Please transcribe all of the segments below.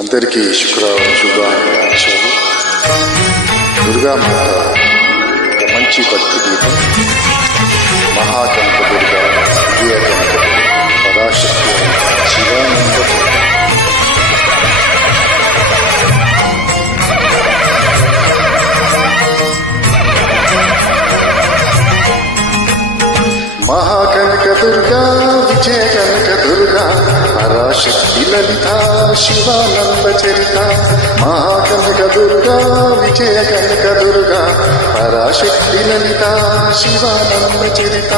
అందరికీ శుక్రవారం శుభాకాంక్షలు. దుర్గామాత ఒక మంచి భక్తి గీతం. మహాకనక దుర్గా, విజయ కనక, పరాశక్తి, శివానంద. మహాకనక దుర్గా, విజయ కనక దుర్గా, పరాశక్తి లలిత, శివానంద చరిత. మహాకనక దుర్గా, విజయ కనక దుర్గా, పరాశక్తి లలిత, శివానంద చరిత.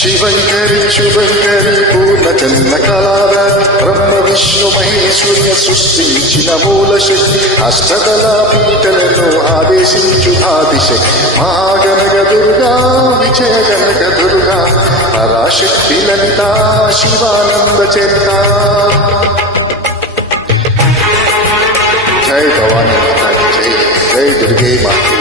శివంకరి శుభంకరి పూర్ణచంద్ర కళాధారి, బ్రహ్మ విష్ణు మహేశ్వరుల సృష్టించిన మూల శక్తి, అష్టదళ పీఠలను ఆదేశించు ఆదిశక్తి. మహాకనక దుర్గా, విజయ కనక దుర్గా, పరాశక్తి లలిత, శివానంద చరిత. జై భవానీ మాతా జై, జై దుర్గే మాతా.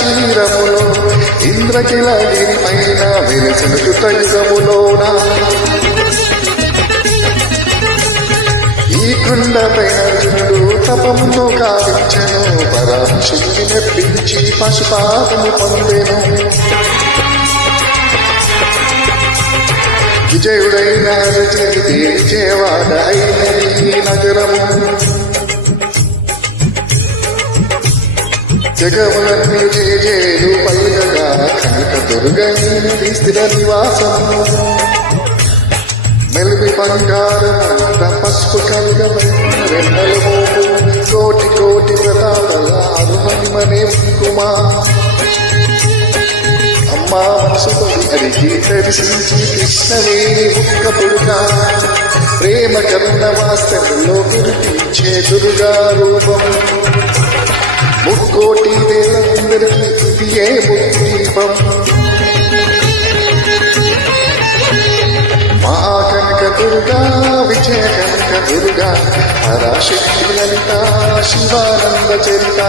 తీరములో ఇంద్రకిలగిరి పైన వెలిసిన కృతయుగములోన, ఈ కొండపైన అర్జునుడు తపమును గావించెను, పరమశివుని మెప్పించి పశుపాదము పొందెను. విజయుడైన రచయితే విజయవాడ అయిన ఈ నగరము, జగములన్నీ జేజేలు పల్గగా, కనక దుర్గని స్థిర నివాసము. మెలిమి బంగారమంత పసుపు కలగమైన వెన్నెల మోపు, కోటి కోటి ప్రతాపల అరుమణిమనే కుమా. అమ్మా మనసుతో అడిగి దర్శించి కృష్ణవేణి ముక్క పుడుగా, ప్రేమ కరుణ వాస్తవంలో గురిపించే దుర్గా రూపం. ముక్కోటి వేలందరికీ ఇదియే ముద్దీపం. మహాకనక దుర్గా, విజయ కనక దుర్గా, పరాశక్తి లలిత, శివానంద చరిత.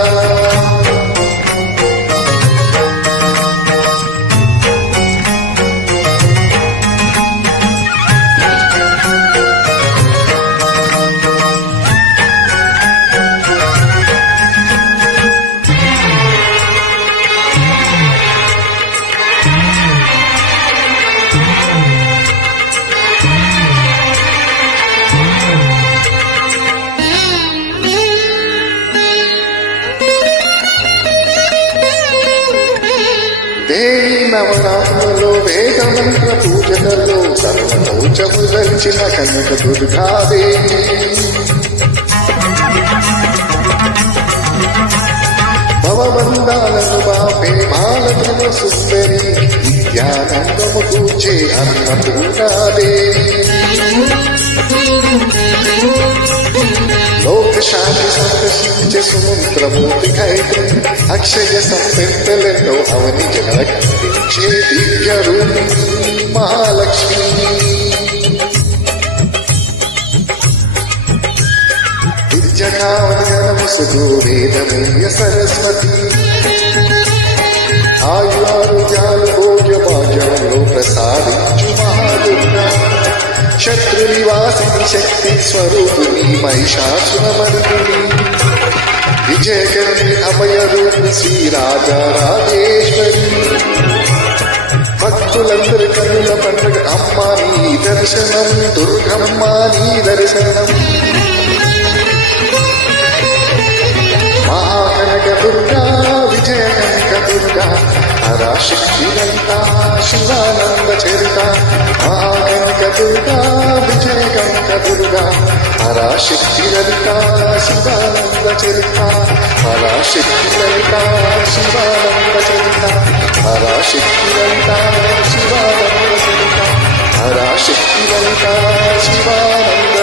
దేవి నవరాత్రులలో వేదమంత్ర పూజలలో సర్వతౌచము ధరించిన కనక దుర్గాదేవి. భవబంధాలను బాపే బాలకృమ సుందరి, విద్యానందము కూర్చే అన్నపూర్ణాదేవి. లోకశాంతి సందర్శించే సుమంత్రమూర్తి ఖైదు, అక్షయ సంపెంతలెన్నో అవని జనరక్షించే దివ్య రూపిణి మహాలక్ష్మి. విద్యకావనముసుగు వేదమయ్య సరస్వతి, ఆయురారోగ్యాలు భోగ్య భాగ్యంలో ప్రసాదించు మహాదుర్గా. శత్రు నివాసిని శక్తి స్వరూపిణి మహిషాసురమర్దిని, విజయకరణి అభయ రూపి శ్రీరాజరాజేశ్వరి. భక్తులందరి కన్నుల పండుగ అమ్మా నీ దర్శనం, దుర్గమ్మ నీ దర్శనం. మహాకనక దుర్గా, విజయ కనక దుర్గా, పరాశక్తి లలిత, శివానంద చరిత. మహాకనక దుర్గా, విజయ కనక దుర్గా, పరాశక్తి లలిత, శివానంద చరిత. పరాశక్తి లలిత, శివానంద చరిత. పరాశక్తి లలిత, శివానంద చరిత. పరాశక్తి లలిత, శివానంద